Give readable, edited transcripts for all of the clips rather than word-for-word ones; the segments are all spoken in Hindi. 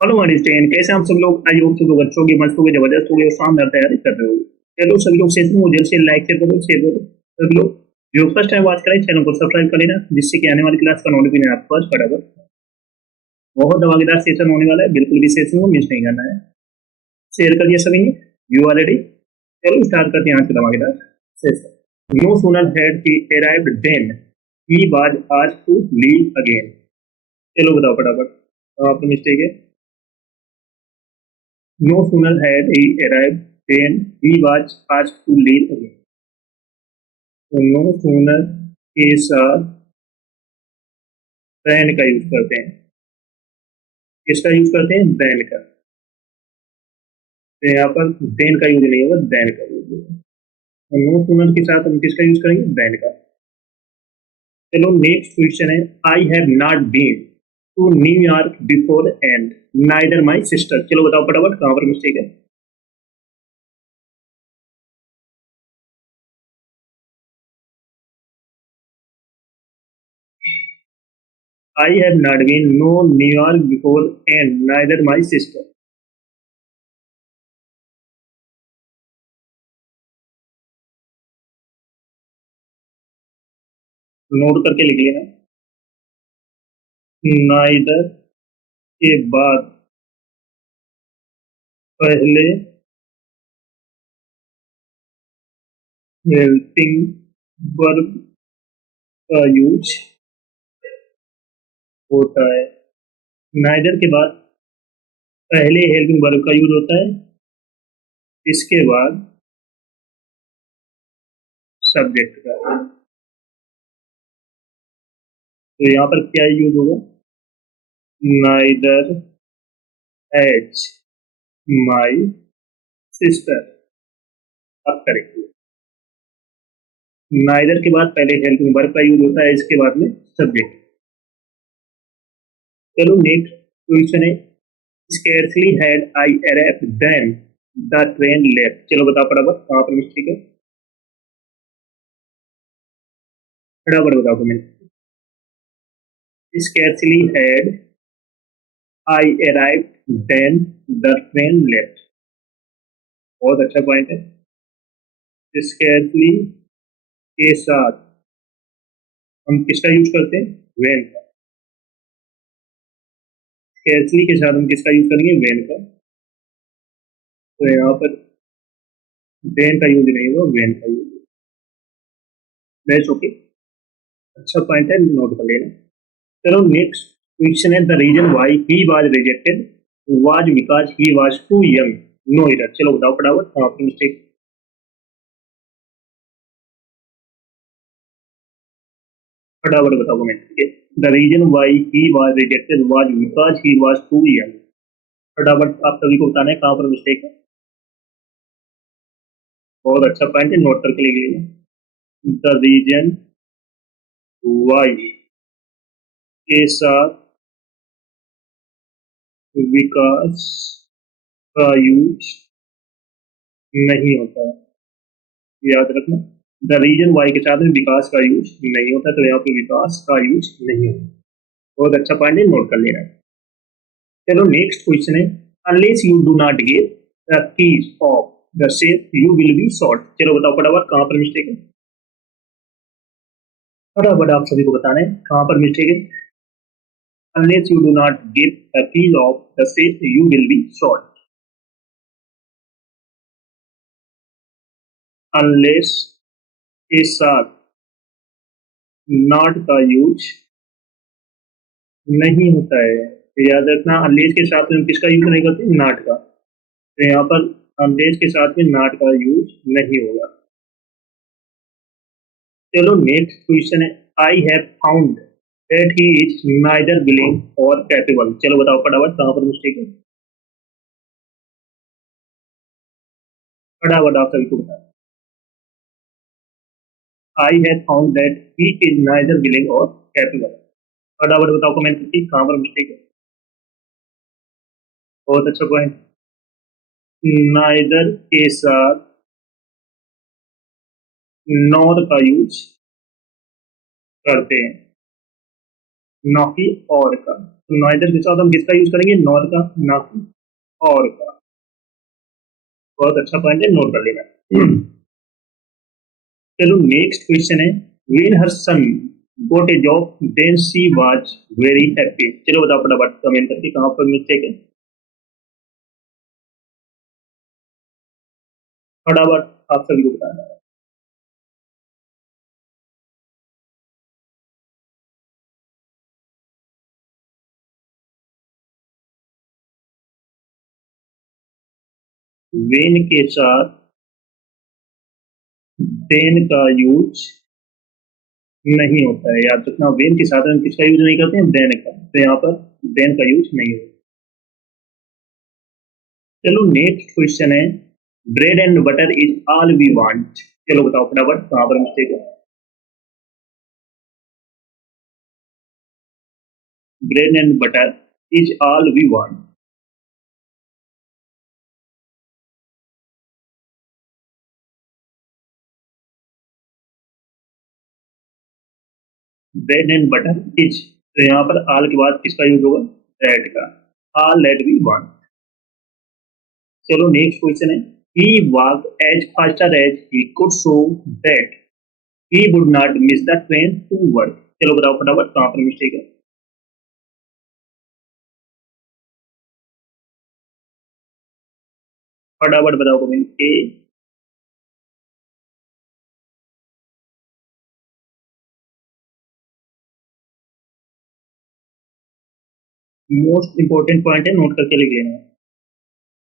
हेलो अरिस्टेन, कैसे आप सब लोग? आई होप सब लोग अच्छे होंगे, मस्त होंगे, जबरदस्त होंगे और शानदार तैयारी कर रहे हो। चलो सभी लोग सेशन में जल्द से लाइक शेयर करो। सभी लोग जो फर्स्ट टाइम वॉच करें चैनल को सब्सक्राइब कर लेना, जिससे कि आने वाली क्लास का नोटिफिकेशन आपके पास फटाफट। बहुत धमाकेदार सेशन होने वाला है, बिल्कुल भी सेशन को मिस नहीं करना है। शेयर कर दिया सभी ने? You are ready? चलो स्टार्ट करते हैं आज का धमाकेदार session. No sooner had he arrived then he was asked to leave again. चलो बताओ फटाफट, आपका मिस्टेक है। No sooner had he arrived than he was asked to leave again. तो no sooner के साथ than का यूज करते हैं। किसका यूज करते हैं? than का। तो यहाँ पर then का यूज नहीं होगा, than का यूज होगा। तो no sooner के साथ हम किसका यूज करेंगे? than का। चलो नेक्स्ट क्वेश्चन है, I have not been to New York before and neither my sister. चलो बताओ फटाफट, कहाँ पर मिस्टेक है? I have not been no New York before and neither my sister. Note करके लिख लेना। नाइदर के बाद पहले हेल्पिंग वर्ब का यूज होता है। नाइदर के बाद पहले हेल्पिंग वर्ब का यूज होता है, इसके बाद सब्जेक्ट का। तो यहाँ पर क्या यूज होगा? Neither has my sister. अब करेक्ट। नाइदर के बाद पहले हेल्पिंग वर्ब का यूज होता है, इसके बाद में सब्जेक्ट। चलो नेक्स्ट क्वेश्चन है, scarcely had I arrived then the train left. चलो बताओ फटाफट, कहाँ पर मिस्टेक है? फटाफट बताओ तुम्हें। Scarcely had I arrived then the train left. बहुत अच्छा पॉइंट है। स्केर्सली के साथ हम किसका यूज करते हैं? वेन का। स्केर्सली के साथ हम किसका यूज करेंगे? वेन का। तो यहाँ पर वेन का यूज नहीं होगा, वेन का यूज। दैट्स ओके, अच्छा पॉइंट है, नोट कर लेना। चलो नेक्स्ट क्वेश्चन है, the reason why he was rejected was because he was too young. No error. चलो बताओ फटाफट, कहाँ पर मिस्टेक? फटाफट बताओ कमेंट करके। The reason why he was rejected was because he was too young. फटाफट आप सभी को बताना है कहाँ पर मिस्टेक है। बहुत अच्छा पॉइंट है, नोट करके लिख लेना। द रीजन व्हाई के साथ विकास का यूज नहीं होता है, याद रखना। द रीजन वाई के साथ में विकास का यूज नहीं होता, तो यहाँ पे विकास का यूज नहीं होता। बहुत अच्छा पॉइंट है, नोट कर लेना। चलो नेक्स्ट क्वेश्चन है, unless you do not give the keys of the safe you will be short. चलो बताओ फटाफट, कहाँ पर मिस्टेक है? फटाफट आप सभी को बताना है कहाँ पर मिस्टेक है। Unless you do not give the keys of the safe you will be short. Unless के साथ नॉट का यूज नहीं होता है, याद रखना। अनलेस के साथ में हम किसका यूज नहीं करते? नॉट का। तो यहाँ पर अनलेस के साथ में नॉट का यूज नहीं होगा। चलो नेक्स्ट क्वेश्चन है, I have found that he is neither willing और कैपेबल। चलो बताओ फटाफट, कहाँ पर मिस्टेक है? फटाफट आप सभी को बताओ। I have found that he is neither willing और कैपेबल। फटाफट बताओ कमेंट करके कहाँ पर मिस्टेक है। बहुत अच्छा पॉइंट। नाइदर के साथ नॉर का यूज करते हैं, ना कि और का। तो नाइदर के साथ हम किसका यूज करेंगे, नॉर का, ना कि और का। बहुत अच्छा पॉइंट है, नोट कर लेना। चलो नेक्स्ट क्वेश्चन है, when her son got a job then she was very happy. चलो बताओ फटाफट कमेंट करके कहाँ पर मिस्टेक है, फटाफट आप सभी को बताना है। वेन के साथ देन का यूज नहीं होता है, याद रखना। वेन के साथ हम किसका यूज नहीं करते हैं, देन का, तो यहाँ पर देन का यूज नहीं होता। चलो नेक्स्ट क्वेश्चन है, bread and butter is all we want. चलो बताओ फटाफट कहाँ पर मिस्टेक है। Bread and butter is all we want. Bread and butter is, तो यहाँ पर ऑल के बाद किसका यूज होगा, दैट का, ऑल दैट वी वांट। चलो नेक्स्ट क्वेश्चन है, he walked as faster as he could so that he would not miss the train to work। चलो बताओ फटाफट कहाँ पर मिस्टेक है, फटाफट बताओ कमेंट के। मोस्ट इंपॉर्टेंट पॉइंट है, नोट करके लिख लेना।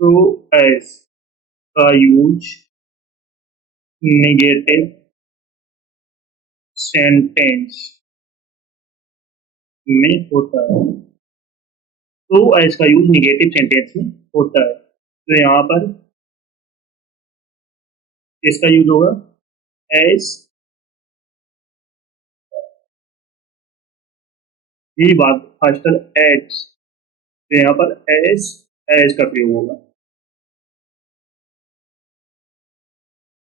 तो एस का यूज नेगेटिव सेंटेंस में होता है, तो एस का यूज नेगेटिव सेंटेंस में होता है, तो यहाँ पर इसका यूज होगा एस, ही बात फास्टर एज, तो यहाँ पर एस का प्रयोग होगा।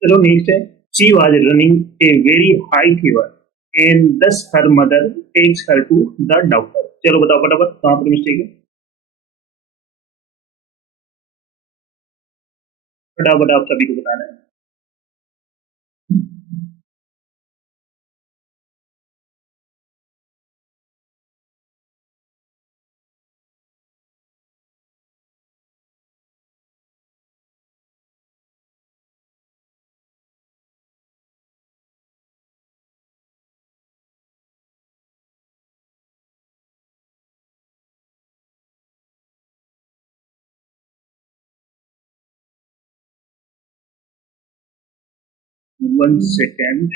चलो नेक्स्ट है, she was running a very high fever and thus her mother takes her to the doctor. चलो बताओ फटाफट कहाँ पर मिस्टेक है, फटाफट आप सभी को बताना है। 1 सेकेंड।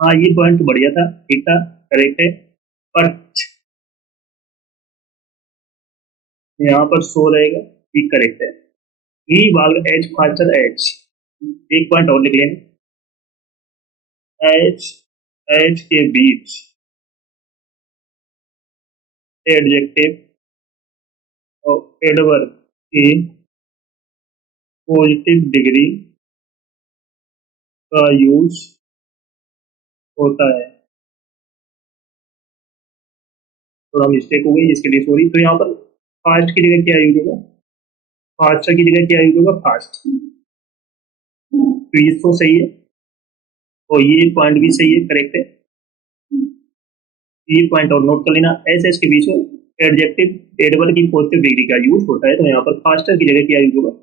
हाँ ये पॉइंट तो बढ़िया था, ठीक था, करेक्ट है, बट यहाँ पर सो रहेगा, ठीक करेक्ट है। ही वाग एज फास्टर एज, एक पॉइंट और लिख लेना, एच एच के बीच एडजेक्टिव और एडवर्ब की पॉजिटिव डिग्री का यूज होता है। थोड़ा मिस्टेक हो गई, इसके लिए सॉरी। तो यहाँ पर फास्ट की जगह क्या यूज होगा, फास्टर की जगह क्या यूज होगा, फास्ट। तो ये तो सही है, और ये पॉइंट भी सही है, करेक्ट है। ये पॉइंट और नोट कर लेना, एस एस के बीच में एडजेक्टिव एडवर्ब की पॉजिटिव डिग्री का यूज होता है, तो यहाँ पर फास्टर की जगह क्या यूज होगा,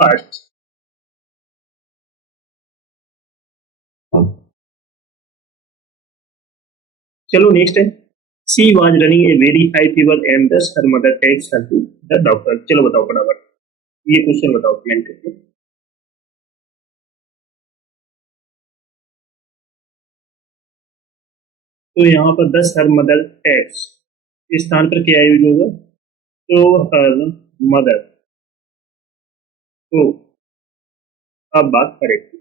फास्ट। चलो नेक्स्ट है, she was running a very high fever and thus her mother takes her to the doctor. चलो बताओ फटाफट, ये क्वेश्चन बताओ कमेंट करके। तो यहाँ पर दस हर मदर टेक्स, इस स्थान पर क्या यूज होगा, तो हर मदर। तो अब बात करेक्ट।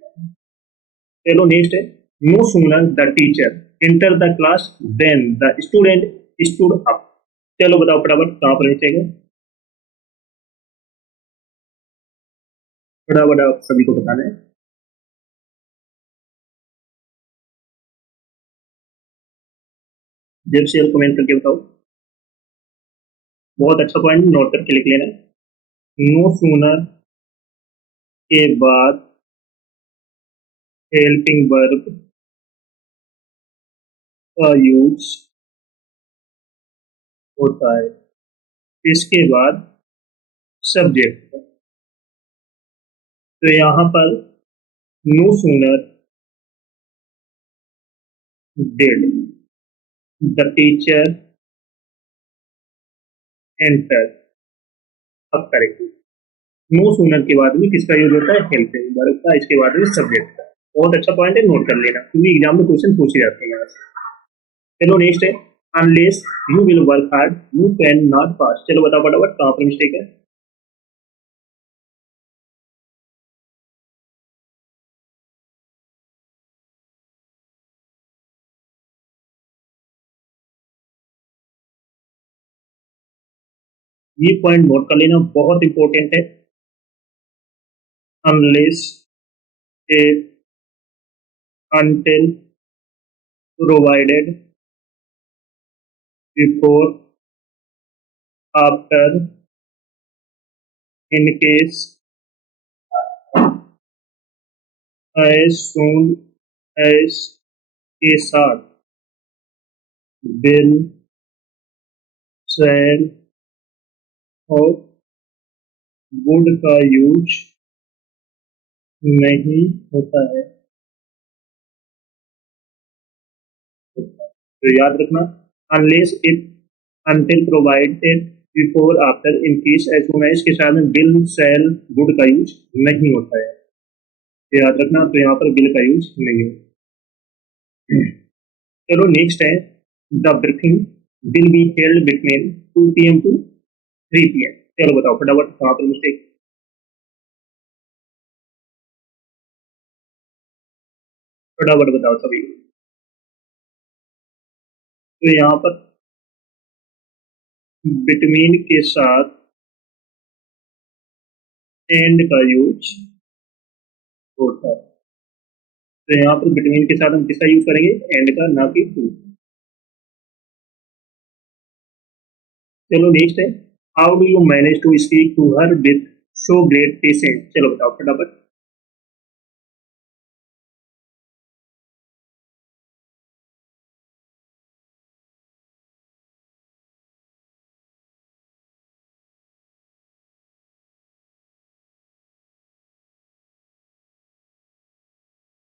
चलो नेक्स्ट है, no sooner the teacher enter the class then the student stood up. चलो बताओ फटाफट कहाँ पर मिस्टेक है, फटाफट आप सभी को बताना है। जब शेयर कमेंट करके बताओ। बहुत अच्छा पॉइंट नोट करके लिख लेना। नो सूनर के बाद हेल्पिंग वर्ब का यूज होता है, इसके बाद सब्जेक्ट। तो यहाँ पर no sooner did the teacher enter. अब करेक्ट। नो सूनर के बाद में किसका यूज होता है? हेल्पिंग वर्ब का, इसके बाद में सब्जेक्ट का। बहुत अच्छा पॉइंट है, नोट कर लेना क्योंकि एग्जाम में क्वेश्चन पूछे जाते हैं यहाँ से। चलो नेक्स्ट है, unless you will work hard you can not pass. चलो बताओ फटाफट कहाँ पर मिस्टेक है। ये पॉइंट नोट कर लेना, बहुत इंपॉर्टेंट है। Unless if until provided before after in case as soon as के साथ will shall और would का यूज नहीं होता है। तो याद रखना, unless if until provided before after in case as soon as के साथ में will shall would का यूज नहीं होता है, याद रखना। तो यहाँ पर will का यूज नहीं होता। चलो नेक्स्ट है, the breathing will be held between 2 PM to 3 PM। चलो बताओ फटाफट कहाँ पर मिस्टेक। फटाफट बताओ सभी। तो यहाँ पर बिटवीन के साथ एंड का यूज होता है। तो यहाँ पर बिटवीन के साथ हम किसका यूज करेंगे? एंड का, ना कि टू। चलो नेक्स्ट है, how do you manage to speak to her with so great patience. चलो बताओ फटाफट।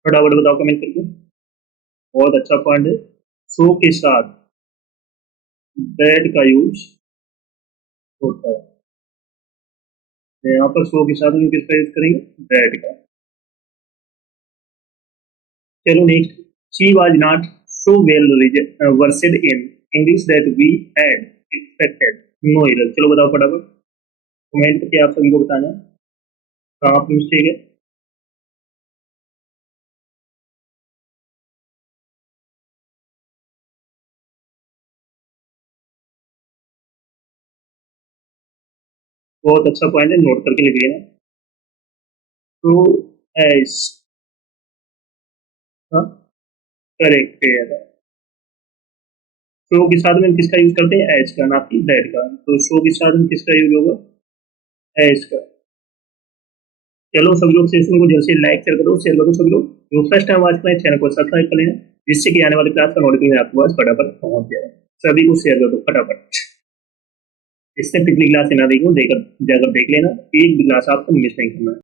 फटाफट बताओ कमेंट करके। बहुत अच्छा पॉइंट है। सो के साथ दैट का यूज होता है। तो यहाँ पर सो के साथ हम किसका यूज करेंगे? दैट का। चलो next, she was not so well versed in English that we had expected no error। चलो बताओ फटाफट, कमेंट करके आप सभी को बताना कहाँ पर मिस्टेक है। बहुत अच्छा पॉइंट है, नोट करके लिख लेना। तो एस करेक्ट है। शो के साथ में हम किसका यूज करते हैं? एज का, ना कि दैट का। तो शो के साथ में किसका यूज होगा? एज का। चलो सभी लोग सेशन को जल्द से लाइक करो, शेयर करो सभी लोग। जो फर्स्ट टाइम आज का चैनल को सब्सक्राइब कर लेना, जिससे कि आने वाली क्लास का नोटिफिकेशन आपके पास फटाफट पहुंच जाए। सभी को शेयर कर दो फटाफट। इससे पिछली क्लास ना देखो, देकर जाकर देख लेना, एक भी क्लास आपको मिस नहीं करना है।